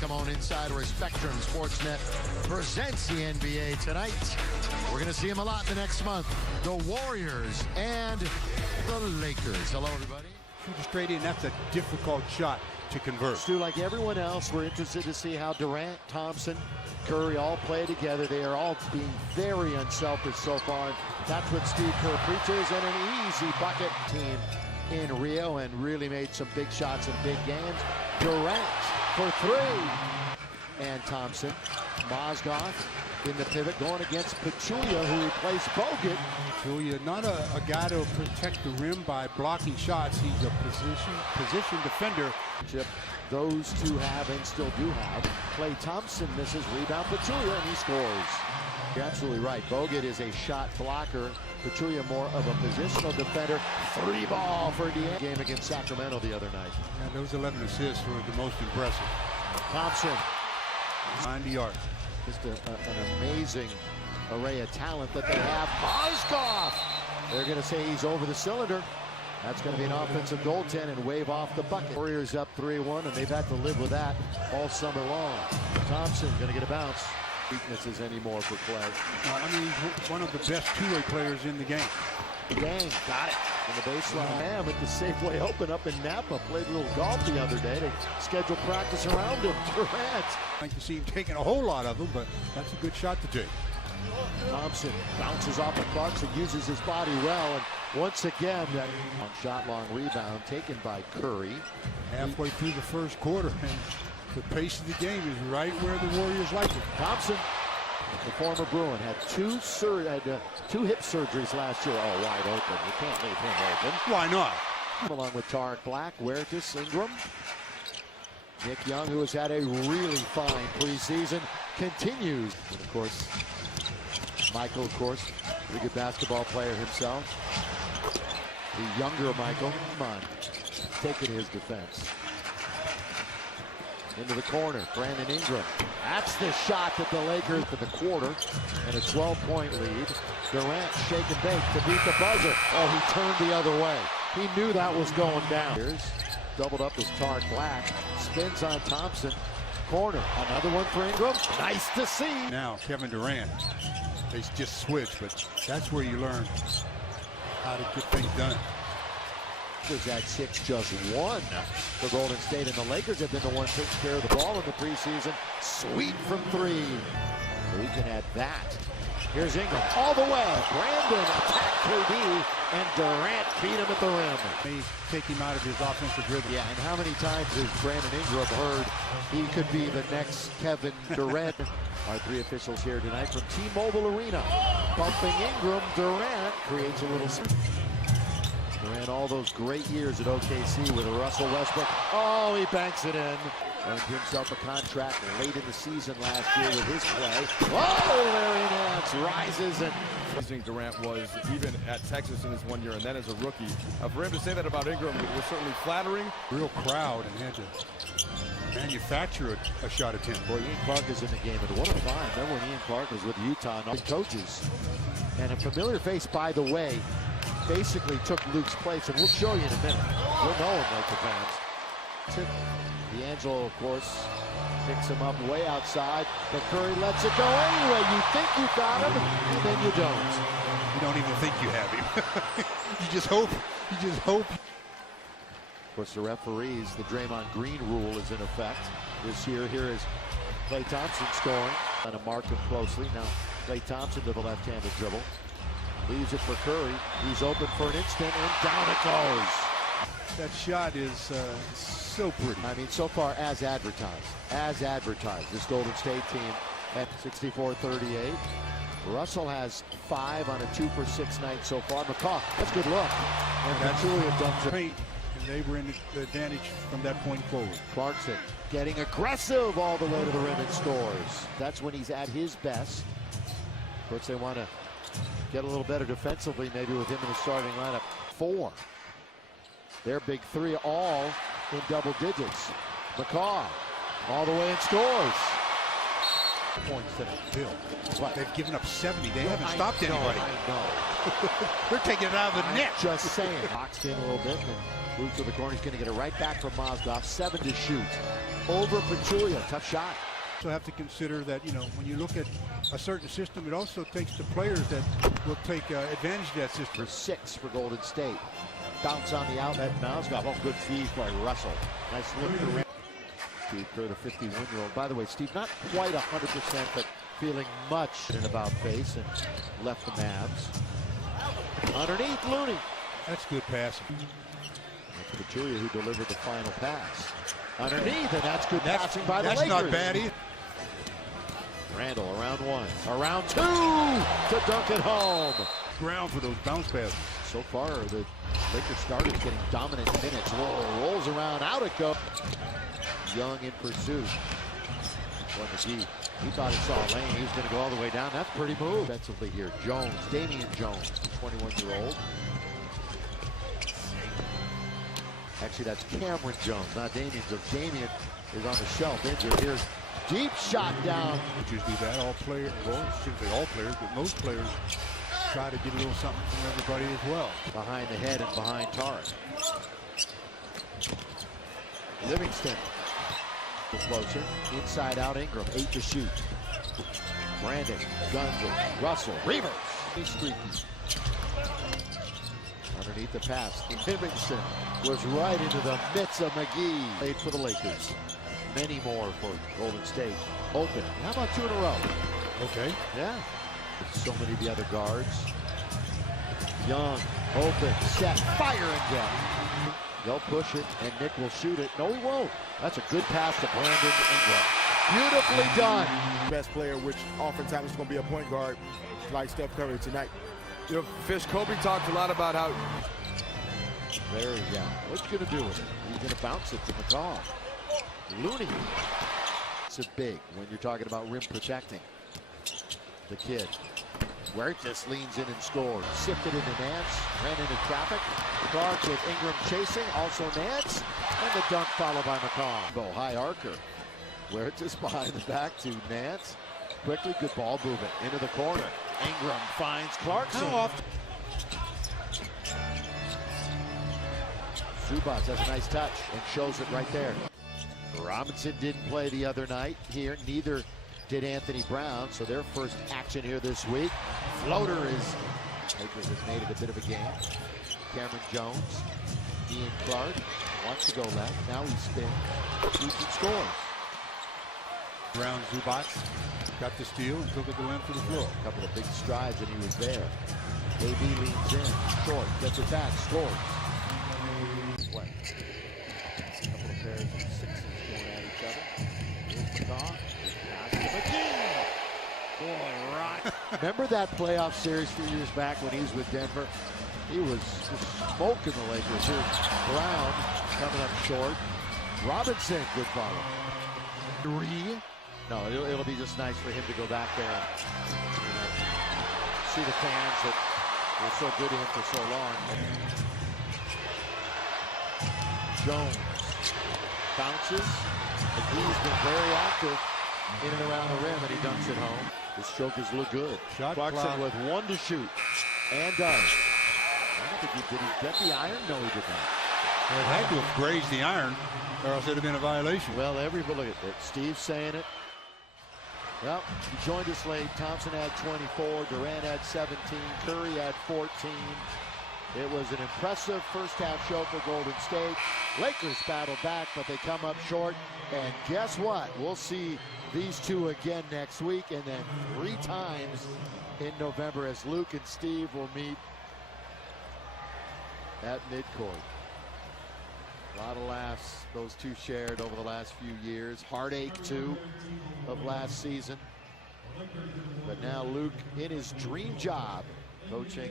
Come on inside where Spectrum Sportsnet presents the NBA tonight. We're going to see them a lot the next month. The Warriors and the Lakers. Hello, everybody. Shoot straight in. That's a difficult shot to convert. Stu, like everyone else, we're interested to see how Durant, Thompson, Curry all play together. They are all being very unselfish so far. That's what Steve Kerr preaches, and an easy bucket team in Rio, and really made some big shots in big games. Durant for three. And Thompson, Mozgov in the pivot going against Pachulia, who replaced Bogut. Pachulia, not a guy to protect the rim by blocking shots. He's a position defender. Those two have and still do have. Klay Thompson misses, rebound Pachulia, and he scores. You're absolutely right. Bogut is a shot blocker. Pachulia more of a positional defender. Three ball for the game against Sacramento the other night. And those 11 assists were the most impressive. Thompson. 90 yards. Just an amazing array of talent that they have. Mozgov! They're going to say he's over the cylinder. That's going to be an offensive goaltend and wave off the bucket. Warriors up 3-1, and they've had to live with that all summer long. Thompson going to get a bounce. Weaknesses anymore for Klay. I mean, he's one of the best two-way players in the game. Gang, got it. In the baseline. Ham at the Safeway Open up in Napa. Played a little golf the other day. They scheduled practice around him. Durant. I like to see him taking a whole lot of them, but that's a good shot to take. Thompson bounces off of Clarkson, uses his body well, and once again, that shot-long rebound taken by Curry. Halfway through the first quarter, and the pace of the game is right where the Warriors like it. Thompson, the former Bruin, had two hip surgeries last year. Oh, wide open. You can't leave him open. Why not? Along with Tarek Black, Huertas, Ingram. Nick Young, who has had a really fine preseason, continues. And of course, Michael, of course, pretty good basketball player himself. The younger Michael, come on, taking his defense. Into the corner, Brandon Ingram. That's the shot that the Lakers for the quarter, and a 12-point lead. Durant shake and bake to beat the buzzer. Oh, he turned the other way. He knew that was going down. Here's doubled up as Tarek Black. Spins on Thompson. Corner, another one for Ingram. Nice to see. Now, Kevin Durant. They just switch, but that's where you learn how to get things done. Was at 6, just one for Golden State, and the Lakers have been the one taking care of the ball in the preseason. Sweet from three. So we can add that. Here's Ingram all the way. Brandon attack KD, and Durant beat him at the rim. They take him out of his offensive rhythm. Yeah, and how many times has Brandon Ingram heard he could be the next Kevin Durant? Our three officials here tonight from T-Mobile Arena. Bumping Ingram, Durant creates a little... Durant all those great years at OKC with Russell Westbrook. Oh, he banks it in. Earned himself a contract late in the season last year with his play. Oh, Larry Nance rises and... Durant was even at Texas in his 1 year and then as a rookie. For him to say that about Ingram was certainly flattering. Real crowd, and had to manufacture a shot attempt. Boy, Ian Clark is in the game, and what a find. Remember when Ian Clark was with Utah and all the coaches. And a familiar face, by the way, basically took Luke's place, and we'll show you in a minute. We'll know him like the fans. D'Angelo, of course, picks him up way outside, but Curry lets it go anyway. You think you got him, and then you don't. You don't even think you have him. You just hope. You just hope. Of course, the referees, the Draymond Green rule is in effect this year. Here is Klay Thompson scoring. Trying to mark him closely. Now, Klay Thompson to the left-handed dribble. Leaves it for Curry. He's open for an instant, and down it goes. That shot is so pretty. I mean, so far, as advertised, this Golden State team at 64-38. Russell has 5 on a 2-for-6 night so far. McCaw, that's a good look. And Pachulia dumps it. Paint, and they were in the advantage from that point forward. Clarkson getting aggressive all the way to the rim and scores. That's when he's at his best. Of course, they want to get a little better defensively, maybe with him in the starting lineup. 4. Their big 3 all in double digits. McCaw all the way and scores. Points today. Bill, What? they've given up 70. They haven't stopped anybody. I know. They're taking it out of the net. Just saying. Boxed in a little bit and moved to the corner. He's going to get it right back from Mozgov. 7 to shoot. over Pachulia. Tough shot. So have to consider that, you know, when you look at a certain system, it also takes the players that will take advantage of that system. For 6 for Golden State. Bounce on the outlet. Mousegoff. Oh, good feed by Russell. Nice look around. Steve Kerr, the 51-year-old. By the way, Steve, not quite 100%, but feeling much in about face and left the Mavs. Underneath, Looney. That's good passing. That's Pachulia who delivered the final pass. Underneath, and that's good passing by the Lakers. That's not bad either. Randall around 1, around 2 to dunk it home. Ground for those bounce passes. So far, the Lakers starters getting dominant minutes. Rolls around, out it goes. Young in pursuit. McGee, he thought he saw a lane. He was going to go all the way down. That's pretty move. Defensively here, Jones, Damian Jones, the 21-year-old. Actually, that's Cameron Jones, not Damian Jones. Damian is on the shelf, injured. Here's deep shot down. Which is that all players, well, I shouldn't say all players, but most players try to get a little something from everybody as well. Behind the head and behind Tarek. Livingston. Closer. Inside out Ingram. 8 to shoot. Brandon. Guns it. Russell. Reavers. He's streaky. Underneath the pass. Livingston was right into the mitts of McGee. Played for the Lakers. Many more for Golden State. Open. How about 2 in a row? Okay. Yeah. So many of the other guards. Young. Open. Set. Fire again. They'll push it, and Nick will shoot it. No, he won't. That's a good pass to Brandon Ingram. Beautifully done. Best player, which oftentimes is going to be a point guard, like Steph Curry tonight. You know, Fish, Kobe talked a lot about how... There you go. What's he going to do with it? He's going to bounce it to McCall. Looney. It's a big when you're talking about rim protecting. The kid. Where it just leans in and scores. Sifted into Nance. Ran into traffic. Clark with Ingram chasing. Also Nance. And the dunk followed by McCall. Go high archer. Where it just behind the back to Nance. Quickly, good ball movement into the corner. Ingram finds Clarkson. How often? Zubac has a nice touch and shows it right there. Robinson didn't play the other night here. Neither did Anthony Brown. So their first action here this week. Floater is... Lakers has made it a bit of a game. Cameron Jones. Ian Clark wants to go left. Now he spins. Shoots and scores. Brown, Zubac got the steal and took it to length for the floor. A couple of big strides and he was there. AB leans in. Short. Gets it back. Scores. What? A couple of pairs of sixes going at each other. Here's McCaw. Pass to McGee. Boy, right. Remember that playoff series a few years back when he was with Denver? He was just smoking the Lakers. Here's Brown coming up short. Robinson, good follow. 3. No, it'll be just nice for him to go back there and see the fans that were so good to him for so long. Jones bounces. McGee's been very active in and around the rim, and he dunks it home. His strokers look good. Shot Clarkson clock with 1 to shoot, and does. I don't think he did. He get the iron? No, he did not. Well, it had to have grazed the iron, or else it'd have been a violation. Well, everybody, look at it. Steve's saying it. Well, he joined us late. Thompson had 24. Durant had 17. Curry had 14. It was an impressive first half show for Golden State. Lakers battle back, but they come up short. And guess what? We'll see these two again next week, and then 3 times in November as Luke and Steve will meet at midcourt. A lot of laughs those two shared over the last few years. Heartache, too, of last season. But now Luke in his dream job, coaching